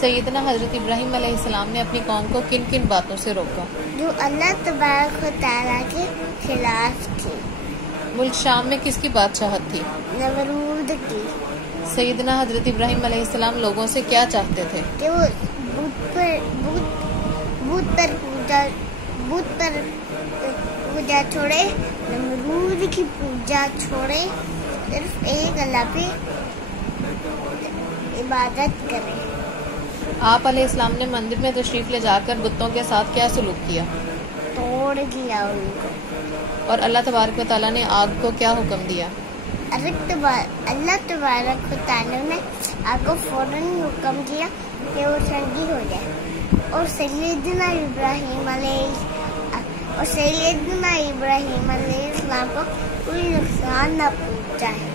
سیدنا حضرت ابراہیم علیہ السلام نے اپنی قوم کو کن کن باتوں سے روکا؟ جو اللہ تبارک و تعالیٰ کے خلاف تھی۔ ملک شام میں کس کی بادشاہت تھی؟ نمرود کی۔ سیدنا حضرت ابراہیم علیہ السلام لوگوں سے کیا چاہتے تھے؟ کہ وہ بت پر پوجا چھوڑے، نمرود کی پوجا چھوڑے، صرف ایک اللہ پہ عبادت کریں۔ آپ علیہ السلام نے مندر میں تشریف لے جا کر بتوں کے ساتھ کیا سلوک کیا؟ توڑ دیا ان کو۔ اور اللہ تبارک و تعالیٰ نے آگ کو کیا حکم دیا؟ اللہ تبارک و تعالیٰ نے آگ کو فوراً حکم دیا کہ وہ ٹھنڈی ہو جائے، اور سیدنا ابراہیم علیہ السلام کو کوئی نقصان نہ پہنچائے۔